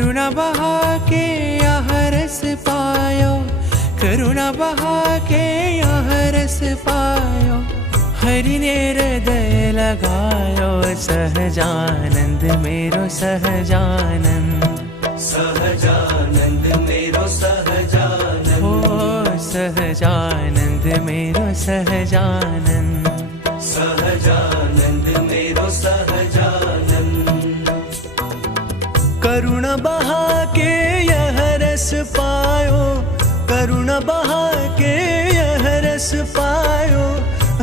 करुणा बहा के यह रस पायो, करुणा बहा के यह रस पायो, हरि ने हृदय लगायो सहजानंद मेरो सहजानंद, सहजानंद मेरो सहजानंद, ओ सहजानंद मेरो सहजानंद, सहजानंद मेरो सहजानंद। करुणा बहा के यह रस पायो, करुणा बहा के यह रस पायो,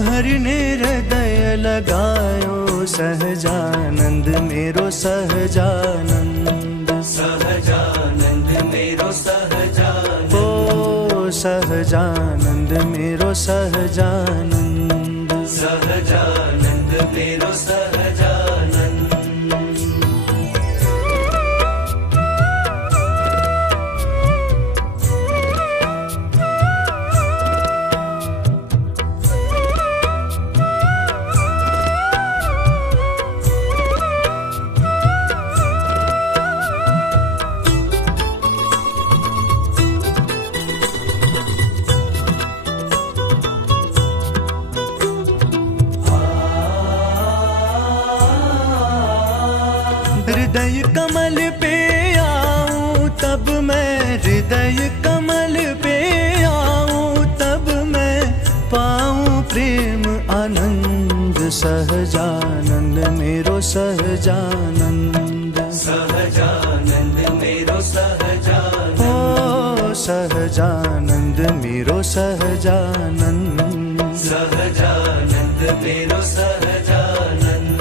हरि ने हृदय लगायो सहजानंद मेरो सहजानंद, सहजानंद मेरो सहजानंद, ओ सहजानंद मेरो सहजानंद, सहजानंद मेरो सहजानंद। हृदय कमल पे आऊं तब मैं, हृदय कमल पे आऊं तब मैं पाऊं प्रेम आनंद सहजानंद मेरो सहजानंद, सहजानंद मेरो सहजानंद, ओ सहजानंद मेरो सहजानंद, सहजानंद मेरो सहजानंद।